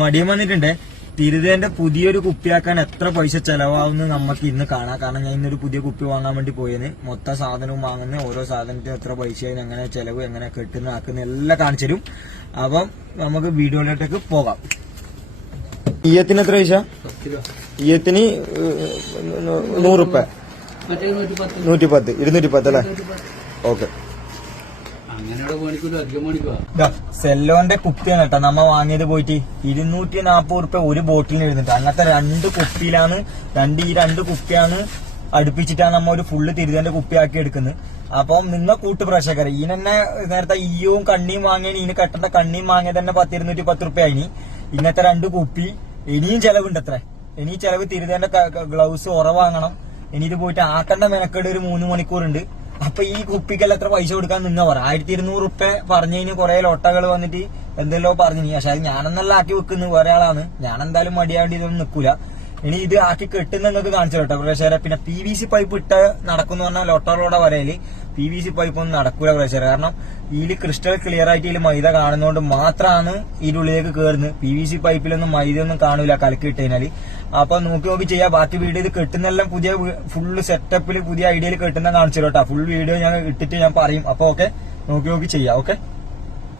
മടിയം വന്നിട്ടുണ്ട്. തിരുതേന്റെ പുതിയൊരു കുപ്പിയാക്കാൻ എത്ര പൈസ ചെലവാകുന്നു നമുക്ക് ഇന്ന് കാണാം. കാരണം ഞാൻ ഇന്നൊരു പുതിയ കുപ്പി വാങ്ങാൻ വേണ്ടി പോയത് മൊത്തം സാധനവും വാങ്ങുന്ന ഓരോ സാധനത്തിനും എത്ര പൈസയായി എങ്ങനെ ചെലവ് എങ്ങനെ കെട്ടുന്ന ആക്കുന്ന എല്ലാം കാണിച്ചു തരും. അപ്പം നമുക്ക് വീഡിയോയിലോട്ടേക്ക് പോകാം. ഈയത്തിന് എത്ര പൈസ? ഈയത്തിന് നൂറുപ്പ റുപ്യ. മറ്റേ നൂറ്റി നൂറ്റി പത്ത്. ഇരുന്നൂറ്റി പത്ത് അല്ലേ? ഓക്കെ. സെല്ലോന്റെ കുപ്പിയാണ് കേട്ടോ. നമ്മ വാങ്ങിയത് പോയിട്ട് ഇരുന്നൂറ്റി നാപ്പത് റുപ്യ ഒരു ബോട്ടിലിന് എഴുന്നിട്ട് അങ്ങനത്തെ രണ്ട് കുപ്പിയിലാണ് രണ്ട് ഈ രണ്ട് കുപ്പിയാണ് അടുപ്പിച്ചിട്ടാണ് നമ്മ ഒരു ഫുള്ള് തിരുതന്റെ കുപ്പിയാക്കി എടുക്കുന്നത്. അപ്പം നിങ്ങ കൂട്ട് പ്രേക്ഷകർ ഈ തന്നെ നേരത്തെ ഈയും കണ്ണിയും വാങ്ങിയ ഇനി കെട്ടേണ്ട കണ്ണിയും വാങ്ങിയത് തന്നെ പത്ത് ഇരുന്നൂറ്റി പത്ത് റുപ്യ ഇനി ഇങ്ങനത്തെ രണ്ട് കുപ്പി ഇനിയും ചെലവുണ്ട് അത്ര ഇനി ചെലവ് തിരുതന്റെ ഗ്ലൗസ് ഉറവാങ്ങണം. ഇനി ഇത് പോയിട്ട് ആക്കണ്ട മെനക്കേട് ഒരു മൂന്ന് മണിക്കൂറുണ്ട്. അപ്പൊ ഈ കുപ്പിക്കല്ല എത്ര പൈസ കൊടുക്കാൻ നിന്ന പറ? ആയിരത്തി ഇരുന്നൂറ് റുപ്യ പറഞ്ഞതിന് കുറെ ലോട്ടകൾ വന്നിട്ട് എന്തെല്ലോ പറഞ്ഞു പക്ഷെ അത് ഞാനെന്നല്ല ആക്കി വെക്കുന്നു വേറെ ആളാണ്. ഞാൻ എന്തായാലും മടിയാണ്ട് ഇതൊന്നും നിൽക്കൂല. ഇനി ഇത് ആക്കി കെട്ടുന്ന നിങ്ങൾക്ക് കാണിച്ചു കേട്ടോ പ്രേക്ഷകരെ പിന്നെ പി വി സി പൈപ്പ് ഇട്ട് നടക്കുന്നു പറഞ്ഞാൽ ലോട്ടറിലൂടെ വരയിൽ പി വി സി പൈപ്പ് ഒന്നും നടക്കൂല പ്രഷർ കാരണം ഇതിൽ ക്രിസ്റ്റൽ ക്ലിയർ ആയിട്ട് ഇതിൽ മൈദ കാണുന്നതുകൊണ്ട് മാത്രമാണ് ഇതിനുള്ളിലേക്ക് കയറുന്നത് പി വി സി പൈപ്പിലൊന്നും മൈദ ഒന്നും കാണൂല കലക്കി ഇട്ട് കഴിഞ്ഞാൽ അപ്പൊ നോക്കി നോക്കി ചെയ്യാം. ബാക്കി വീഡിയോ ഇത് കെട്ടുന്നെല്ലാം പുതിയ ഫുള്ള് സെറ്റപ്പിൽ പുതിയ ഐഡിയയിൽ കെട്ടുന്ന കാണിച്ചു കേട്ടോ. ഫുൾ വീഡിയോ ഞാൻ ഇട്ടിട്ട് ഞാൻ പറയും. അപ്പൊ ഓക്കെ നോക്കി നോക്കി ചെയ്യാം. ഓക്കെ